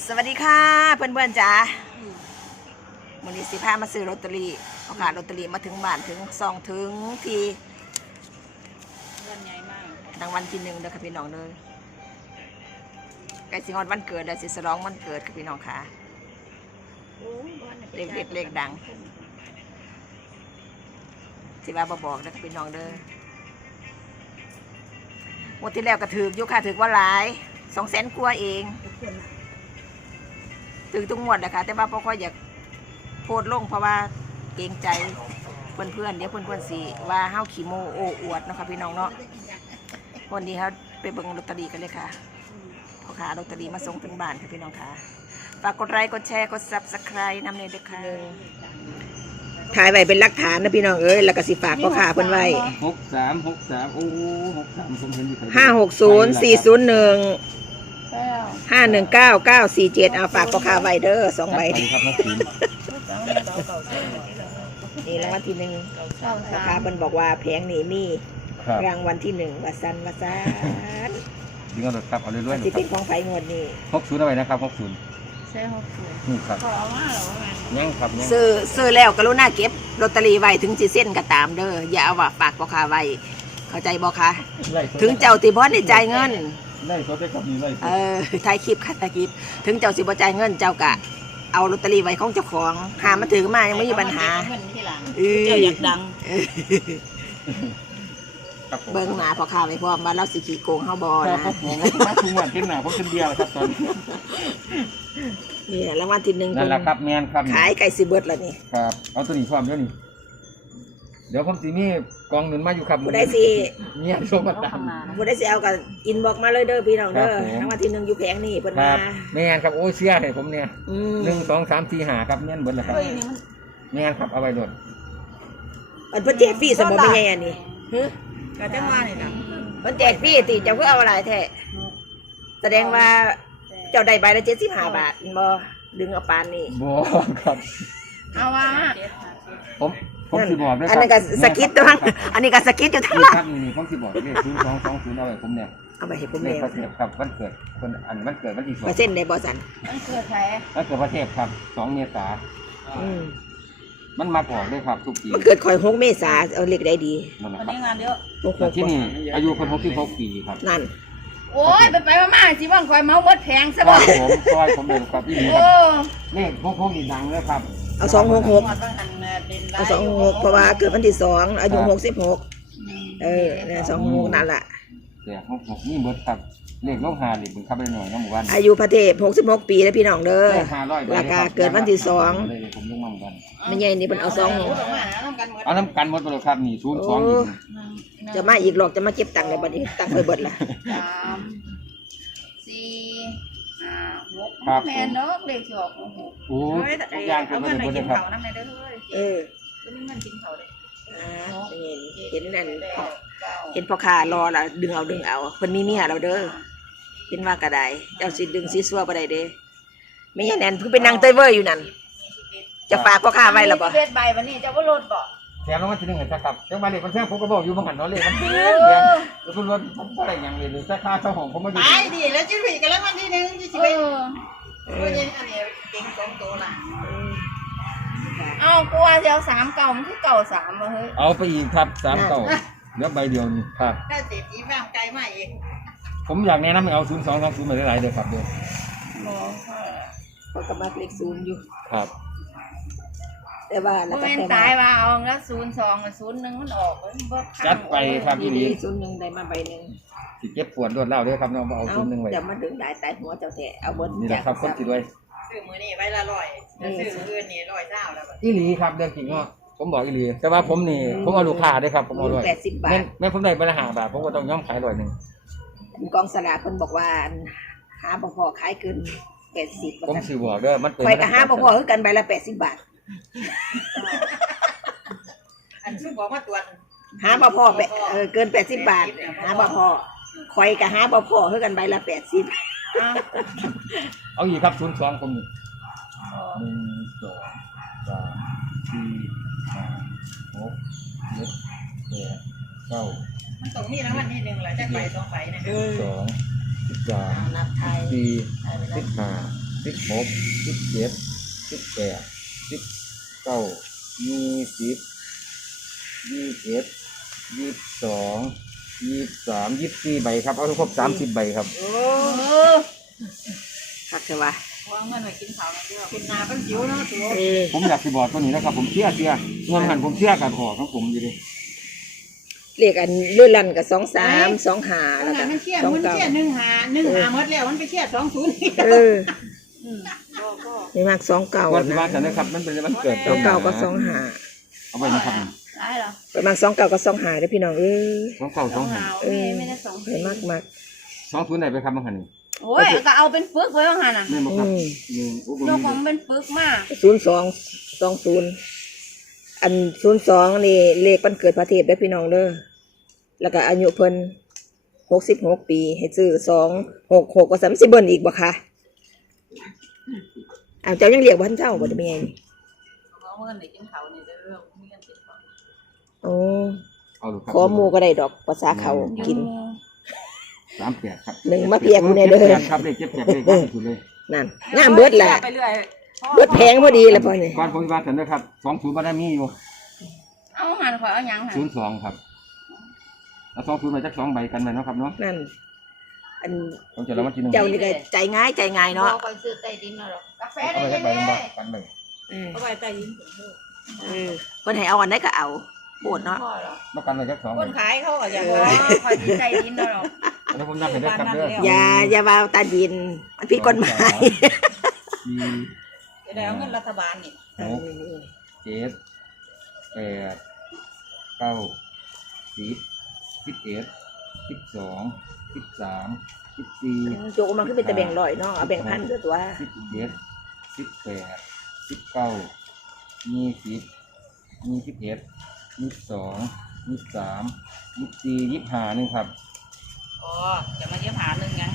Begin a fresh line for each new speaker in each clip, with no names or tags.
สวัสดีค่ะเพื่อนๆจ๋ามูลนิธิพามาซื้อลอตเตอรี่เอาค่ะลอตเตอรี่มาถึงบ้านถึง2ถึงที
วันใหญ่มาก
รางวัลที่1เด้อค่ะพี่น้องเด้อใกล้สิฮอดวันเกิดแล้วสิฉลองวันเกิดค่ะพี่น้องค่ะเลขเด็ดเลขดังสิว่าบ่บอกเด้อค่ะพี่น้องเด้องวดที่แล้วก็ถืออยู่ค่ะถือว่าหลาย200,000 กว่าเองถือทุกงวดแหละค่ะแต่ว่าพ่อค่อยอยากโพสต์ลงเพราะว่าเกรงใจเพื่อนๆเดี๋ยวเพื่อนๆสิว่าเฮาขี้โมโอ้อวดเนาะค่ะพี่น้องเนาะวันนี้เขาไปเบิ่งลอตเตอรี่กันเลยค่ะพ่อค้าลอตเตอรี่มาส่งถึงบ้านค่ะพี่น้องค่ะฝากกดไลค์กดแชร์กด Subscribe นำเลยด้วยค่ะถ่ายไว้เป็นหลักฐานนะพี่น้องเอ้ยแล้วก็สิฝากพ่อค้าเพิ่นไว้
63โอ้63ผมเห็นอยู่
560401 519947เอาฝากพ่อค้าไว้เด้อ2 ใบ
ครับนักศิลป์
นี่รางวัลที่1พ่อค้าเพิ่นบอกว่าแผงนี้มีรางวัลที่1ว่าซั่นว่าซั่น
ดึงเอาครับเอาเรื่อยๆ
สิเป็นของไผงวดนี้
60เอาไว้นะครับ60
ใช่60
นี่ครับ
ขอเอามาหรอว่า
ยังครับยัง
ซื้อแล้วกรุณาเก็บลอตเตอรี่ไว้ถึงสิเส้นก็ตามเด้ออย่าเอาว่าฝากพ่อค้าไว้เข้าใจบ่คะถึงเจ้าสิบ่ได้จ่ายเงิน
ไล่สดได้ครับนี่ไล่
ถ่ายคลิปค่ะถ่ายคลิปถึงเจ้าสิบ่จ่ายเงินเจ้ากะเอาลอตเตอรี่ไว้ของเจ้าของหามาถือมายังไม่มีปัญหา
เจ้าอยากดัง
เบิ่งหน้าพ่อค้าไว้พร้อมว่าเราสิขี้โกงเฮาบ่นะ
ผมมาทุกวันเห็นหน้าผมคนเดียวครับตอน
นี่รางวัลที่1
นั่นแหละครับแม่นครับ
ขายไก่สิเบิดแล้วนี่
ครับเอาตัวนี้พร้อมเดี๋ยวนี้เดี๋ยวผมสิมีกองเงินมาอยู่ครับ
ผู้ใดสิ
เนี่ยโชว์มาตาม
ผู้ใดสิเอาก็อินบ็อกมาเลยเด้อพี่น้องเด้อรางวัลที่1อยู่แผงนี่เพิ่นมา
แม่นครับโอ้เชื่อให้ผมเนี่ย1 2 3 4 5ครับแม่นเบิดแล้วครับแม่นครับเอาไว้โดด
อันเพิ่นแจกฟรีสมบ่แม่นไงอันนี้ฮะ
ก็จังว่านี่ล่ะ
เพิ่นแจกฟรีติเจ้าคือเอาหลายแท้แสดงว่าเจ้าได้ใบละ75 บาทบ่ดึงเอาปานนี่
บ่ครับ
เอาว่า
ผมสิบอกด้วยครับ
อันนี้ก็สกิดตัวอันนี้ก็สกิดอยู่ทั้งหลัง
ครับนี่ผมสิบอกเลข0220เอาไว้ผมเนี่ย
เอาไปให้ผม
แล้วประเทศครับวันเกิดคนวันเกิดวันที่2
เปอร์เซ็นต์ได้บ่ซั่น
มันเกิดไผ
วันเกิดประเทศครับ2 เมษายนมันมาออกด้วยครับทุกปี
มันเกิดข่อย6 เมษายนเอาเลขได้ดี
วันนี้งานเยอะ
ที่นี่อายุคน66 ปีครับ
นั่น
โอ้ยไปมาสิว่างข่อยเมาหมดแพงซะบ่
ผมซอยผมเดินครับที่นี่ครับเลข66นี่ดังเลยครับ
เอา266เอา26เพราะว่าเกิดวันที่2อายุ66เนี่ย26นั่นล่ะ
แต่66นี่เบิดครับเลขลง5นี่เป็นครับได้หน่อยนะหมู่บ้าน
อายุพระเทพ66 ปีแล้วพี่น้องเด้อราคาเกิดวันที่2
ผมลงมาเหมือนกัน
ไม่ใหญ่นี่เพิ่นเอา26
เอาน้ำกันหมดเลยครับนี่
02จะมาอีกหรอกจะมาเก็บตังค์ในบัดนี้ตังค์ไปเบิดล่ะ
3 4 5 6แม่นเนาะเลขสิออก6
โอ้ยย่างเกินไปหมดเลยครับ
นำได้เด้อก็มีเงินกินข้าวเด้
เห็นนั่นเห็นพ่อค้ารอล่ะดึงเอาเพิ่นมีเมียเราเด้อเห็นว่าก็ได้เจ้าสิดึงสิซัวบ่ได้เด้ไม่ใช่แน่นเพิ่งไปนั่งเต้ยเว้ยอยู่นั่นจะฝากพ่อค้าไว้ล่ะบ่
ใบวันนี้จะบ่ลดบ่
แถมรางวัลที่1ให้ซะครับจังหวะนี้มันแท้ผมก็บอกอยู่บ่หันเนาะเลขมันแพงแล้วคุณรถผมบ่ได้หยังเลยหรือราคาเจ้าของผมบ่อยู่
ไปดิแล้วจิพี่ก็รางวัลที่1สิไปบ่ยังอันนี้เก่ง2ตัวล่ะเอากลัวสิเอา3เก่ามันคือเก่า3บ่เฮ้ย
เอาไปอีกครับ3เก่าเหลือใบเดียวนี่ครับ
ถ้าเศรษฐีฟาร์มไกลมาอีก
ผมอยากแนะนำให้เอา0220มาหลายๆเด้อครับเด้อ
ก็กำลังเลข0อยู่
ครับ
แต่ว่าแล้วก็
ตายว่าเอาแล้ว02กับ01มันออกบ่
จัดไปครับ
อี01ได้มาใบนึง
สิเก็บปวดรวดเล่าเด้อครับน้องบ่เอา01ไว้
จะมาดึงได้ตายหัวเจ้าแท้เอาเบิด
นี่แหละครับคนสิรวย
ซื้อมื้อนี้ใบละ100ซื้อมื้ออื่นนี่120แล้วบัด
อีหลีครับเรื่องจริงเนาะผมบอกอีหลีแต่ว่าผมนี่ผมเอาลูกค้าด้วยครับผมเอาด้วย
80 บาท
แม่ผมได้ปัญหาแบบผมก็ต้องย่อมขาย100นึง
กองสลากเพิ่นบอกว่าหาบ่พอขายเกิน80
ผมสิบอกเด้อมันเป็น
ข่อยก็หาบ่พอคือกันใบละ80 บาท
อันซึ่งบอกว่าตัว
หาบ่พอเกิน80 บาทหาบ่พอข่อยก็หาบ่พอคือกันใบละ80
เอาอีกครับ02ผมนี่1 2 3 4 5 6 7 8 9
มันต้องมีรางวัลที่1แหละจักใบ2ใบนะ
2 13
นับไทย
4 15 16 17 18 19 20 21 22 23 24ใบครับเอาทั้งครบ30ใบครับ
โอ้
คักใช่ปะ
ว่าเงินไปกินข้าวเดียวเป็นนาเป็นจิ๋วเนาะตัว
ผมอยากสิบอกตัวนี้นะครับผมเชื่อเงินหันผมเชื่อกันออกของผมอยู่ดิ
เรียกอันเลื่อนลันกับ23 25แล้วก็
มันเชี่ยมันเชี่ย1 5หมดแล้วมันไปเชี่ย20
เออ
ก็
นี่มาก29
วันที่
นะ
ว่าจะนะครับมันเป็นวันเกิด
29ก็
เอาไปนะครับ
ได้เหรอ
25ประมาณ29ก็25เด้อพี่น้องเอ้ย
29
ไม่ได้2
ไปมาก
20ไหนไปครับบางหันนี่
โอ้ยก็เอาเป็นปึกไว้ว่างั้นน่ะ
นี่บ่
ๆ
ครับ
โลกของเป็นปึกมาก
0220อัน02นี่เลขวันเกิดพระเทพได้อพี่น้องเด้อแล้วก็อายุเพิ่น66ปีให้ซื้อ266ก็30เบิ่นอีกบ่คะอ้าวเจ้ายังเรียกบ่ทันเจ้าบ่ได้แม่น
เอาเงินไปกินข้าวนี่เด้อมีเงินกินข้าว
โอ้
เอาดูครับ
ขอหมู่ก็ได้ดอกภาษาเขากิน
38ครับ
หนึ่งมาเพียกกูแน่เด้อ
78ครับเลข78เลขล่าสุดเลย
นั่นงามเบิดแหละ
ไปเรื่อย
เบิดแพงพอดีแล้วพอนี่
ก่อนผมว่าฉันนะครับ20บ่ได้มีอยู่
เอาหันขอเอาหยังหัน
02ครับแล้ว20มาจัก2ใบกันไว้เนาะครับเนาะ
นั่นอัน
ผมจะรางวัลที่1
เจ้านี่ก็ใจง่ายเนาะ
ไปซื้อใต้ดินเนาะหรอกกาแฟ
เอา
ได้
ไป
ไหม
จักใบบ่กันใบ
เอาไปใต้ดิน
เพิ่นให้เอาอันไหนก็เอาโบดเนาะ
พ่อหรอ
มากันไว้จัก2
ค
ใบ
นขายเขาก็อยากว่าคอยใต้ดินเนาะหรอก
แล้วผมนับให้ได้ครับเด้อ
อย่าว่าตาดินมันผิดกฎหมาย
จะได้เอาเงินรัฐบาลนี่
7 8 9 10 11 12 13 14
โจกมันขึ้นเป็นตะแบ่งร้อยเนาะเอาแบ่งพันเด้อตัว
17 18 19 20 21 22 23 24 25นึงครับ
อ๋อจะมาเยี่ยมหาหนึ่งไง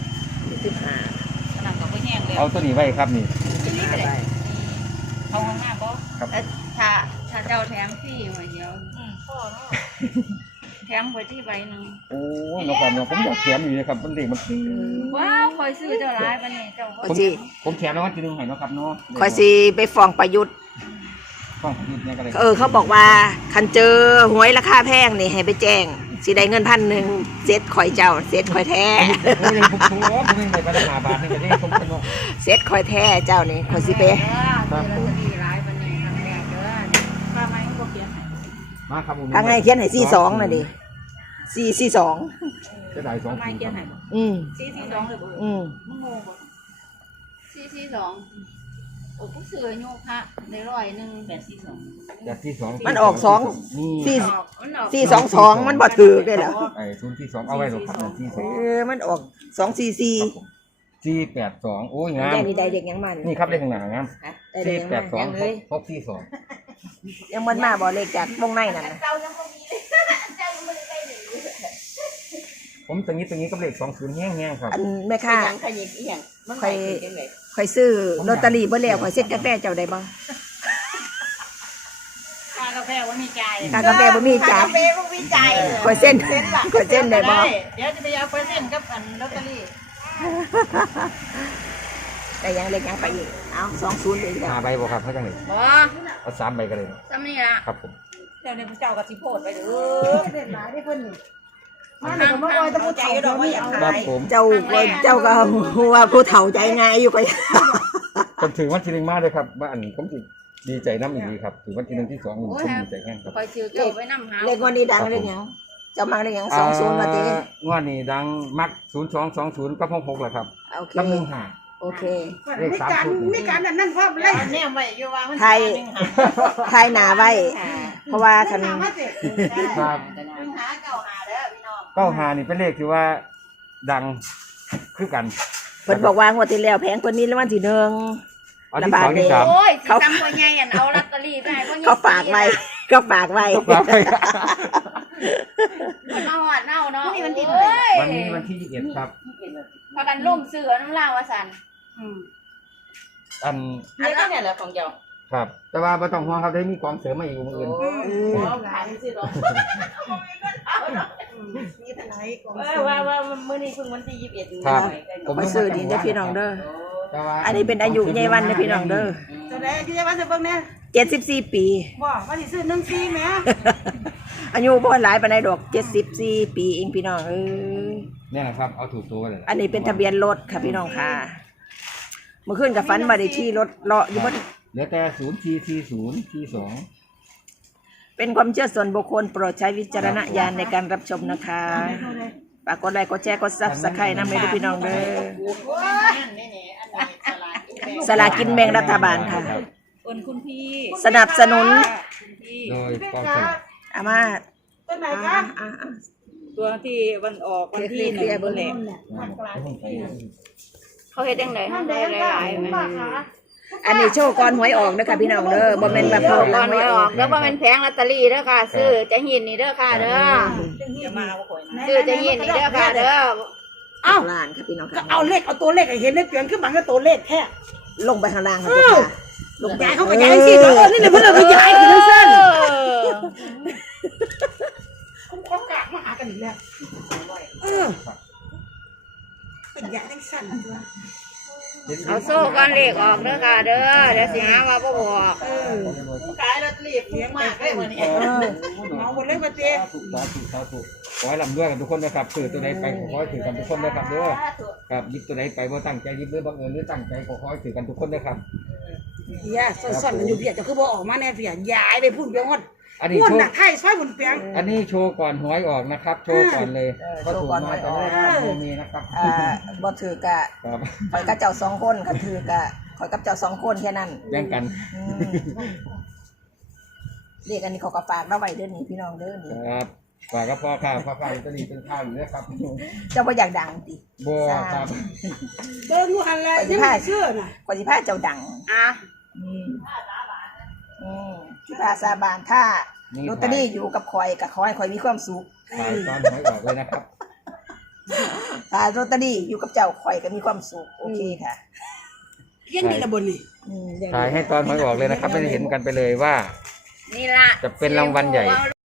15
ขนาดก็ไม่แห้งเลย
เอาตัวนี้ไว้ครับนี่
15ใบ
เขาข้างหน้าก็
ครับ
ถ้าเจ้าแถมฟรีไว้เดียวพ่อเนาะแถมไปที่ใบหนึ่ง
โอ้ยน้องครับน้องผมอยากแถมอยู่เลยครับมันเด็กมัน
ว้าวคอยซื้อเจ้าร้ายปะเนี่ยเจ้า
ผมแถมรางวัลที่1ให้เนาะครับเนาะ
คอยสิไปฟ้องประยุทธ์
ต้องขอบคุณเนี่ยก็เลย
เขาบอกว่าคันเจอหวยราคาแพงนี่ให้ไปแจ้งสิได้เงิน1,000เซ็ตข่อยเจ้าเซ็ตข่อยแท้
ผมยังผมยังได้ไปละ5 บาทนี่ก็ได้ผมเป็นว่า
เซ็ตข่อยแท้เจ้านี่ข่อยสิไป
ครับผมดีร้ายปะเนี่ยครั้งแรกเด้อป้าไม่ก็เขียนให้
มาครับผม
ทางในเขียนให้42น่ะดิ442
จะได้2
ป้าไม่เขียนให้ 442เลยบ่ มึงงงบ่442โอ้ผู้ซื้อโยคะได้842
จากที่2
มันออก2
นี่
422มันบ่ถูกได้เหรอ
ไอ้ศูนย์ที่2เอาไว้หรอกครับที่2
มันออก244
482โอ้ยงาม
แย่นี่ได้เด็กยังมัน
นี่ครับเลขข้างหน้างาม
ได้เด็กยังมันยังเลย
642
ยังมันมาบ่เลขจากวงในนั่นน่ะ
ผมตรงนี้ก็เลข20แห้งๆครับ
อันแม่ค้า
ยังขยิกอีหยังมัน
ข่อยข่อยซื้อลอตเตอรี่บ่แล้วข่อยเซ็ตกาแฟเจ้าได้บ่
ค่ากาแฟว่ามีจ่าย
ค่ากาแฟบ่มีจ่าย
กาแฟบ่มีจ่าย
ข่อยเซ็นข่อยเซ็นได้บ่
เดี๋ยวจะไปเอาเปอร์เซ็นต์กับอันลอตเตอรี่
ได้ยังเลขยังไปอีกเอา20เลยจ้ะ
5ใบบ่ครับเขาจังได๋
บ่
เอา3ใบก็เลย
ซ้ำนี่ล่ะ
ครับผม
เดี๋ยวในพระเจ้าก็สิโพดไปเด้อ
เด็ดหลายได้เพิ่นนี่
มาหนึ่งมาอ้อยตะพูใจดอกว่าอยาก
ค
ขา
รับ
ย
ผม
เจ้าก็ว่าผู้เฒ่าใจง่ายอยู่ก็
ผมถือวันที่1มาเลยครับว่าอันผมสิดีใจนำอีกดีครับถือวันที่1ที่2ผมดีใจแห้งครับ
คอยซื้อเก็บไว้นำหา
เลขวันนี้ดังเลขหยังเจ้ามักเลขหยัง20มาติ
งวดนี้ดังมัก0220กับ66แหละครับ
โอเค
กับ15
โอเค
เลข3ชุด
มีการนั่นพร้อมเลยแนมไว้อยู่ว่ามัน
ไทยหนาไว้ เพราะว่าคัน
ครับ
หาเก่าหาเด้อพี่น้อง
95นี่เป็นเลขที่ว่าดังคือกัน
เพิ่นบอกว่างวดที่แล้วแพงเพิ่นมีรางวัลที่1
อันที่2ที่3
โอ้ยสิจำพ่อใหญ่อันเอาลอตเตอรี่ไปพ่อใหญ่
ก็ฝากไว้
มันมาหอดเน่าเนาะ
วันนี้วันที่21ครับ
พากันล่มเสือน้ำลาวว่าซั่น
อัน
อันนั้นเนี่ยแหละของเจ้า
ครับ แต่ว่าบ่ต้องห่วงครับได้มีของเสริมมาอีกมื้ออื่น
ขายสิดอกว่ามื้อนี้เพิ่งวันที่21
ครับ
ไปซื้อดีเด้อพี่น้องเด้อ
แต่ว่า
อันนี้เป็นอายุยายวันเด้อพี่น้องเด้อ
จะได้ที่จะว่าจะเบิ่งเนี่ย
74 ปี
บ่ว่าสิซื้อ14แหม
อายุบ่หลายปานใดดอก74 ปีเองพี่น้องเอ้ย
เนี่ยนะครับเอาถูกตัวกันเลย
อันนี้เป็นทะเบียนรถค่ะพี่น้องค่ะเมื่อคืนกับฝันมาได้ขี่รถเลาะอยู่บน
เหลือแต่044042
เป็นความเชื่อส่วนบุคคลโปรดใช้วิจารณญาณในการรับชมนะคะฝากกดไลค์กดแชร์กดซับสไครต์นำเลยด้วยพี่น้องเด้อ
นี่อันนี้
สลากกินแบ่งรัฐบาลค่ะ
คนคุณพี่
สนับสนุน
โดยกองสลาก
อามา
ต้นไหน
อ่า
คะ
ตัวที่วันออกวันที่หนึ่งนั่นแหละ
เขาเฮ็ดจังได๋ทำได้หลายๆแม่
อันนี้โชว์ก่อนหวยออกนะคะพี่น้องเด้อบ่แม่นแบบโพดหลังหวยออก
แล้วบ่แม่นแผงลอตเตอรี่เด้อค่ะซื้อจะหินนี่เด้อค่ะเด้อ
จะมาเอาข่อยนะ
ซื้อจะหินนี่เด้อค่ะเด้อ
เอ้าล้านค่ะพี่น้องค่ะ
เอาเลขเอาตัวเลขให้เห็นในเปลี่ยนขึ้นบังก็ตัวเลขแค่
ลงไปข้างล่างค่ะพี่ค่ะลงไป
ยายเขาก็ยายสิเออนี่เนี่ยเพื่อนเราก็ยายคือสั้นเขากะมาหากันอีกแล้วเป็นยายทั้งสั้น
เอาโซ่ก่อนเลขออกเด้อค่ะเด้อเดี๋ยวสิหาว่าบ่บอก
ขายลอตเตอรี่เลี้ยงมากเลยวันนี้เมาหมดเลยมาเจ๊
ถูกขอให้ลำด้วยกันทุกคนนะครับถือตัวไหนไปขอให้ถือกันทุกคนนะครับเด้อครับยิบตัวไหนไปว่าตั้งใจยิบหรือบังเอิญหรือตั้งใจขอให้ถือกันทุกคนนะครับ
เพียซ่อนๆกันอยู่เพียจะคือบ่ออกมาแน่เพียยายไปพูดเพียงฮอด
อันนี้
พูด
โชว์
น่ะไทยซอยบุญเปียง
อันนี้โชว์ก่อนหวยออกนะครับ โชว์ก่อนเลยก็ถูกมาจากแรกโมมีนะครับ
บ่ถือกะ
ครับ
ข่อยกับเจ้าสองคนคันถือกะข่อยกับเจ้าสองคนแค่นั้น
แบ่งกัน
อืมเรียกอันนี้เขาก็ฝากเราไว้เด้อนี่พี่น้องเด้อนี่
ครับฝากกับพ่อข้าวตัวนี้เป็นข้าวอยู่นะครับ
เจ้าบ่อยากดังติ
บัวครับ
เบิ่งอยู่หั่นแหละยังไม่เชื่อน่ะ
กว่าสิพาเจ้าดัง
อ่ะ
อืมสิพาสาบานถ้าลอตเตอรี่อยู่กับข่อยก็ขอให้ข่อยมีความสุข
ถ่ายตอนหวยออกเลยนะครับ
ถ้าลอตเตอรี่อยู่กับเจ้าข่อยก็มีความสุขโอเคค่ะ
ยังนี่ละบนนี่
อย่างนี้
ถ่ายให้ตอนหวยออกเลยนะครับไม่ได้เห็นกันไปเลยว่า
นี่ล่ะ
จะเป็นรางวัลใหญ่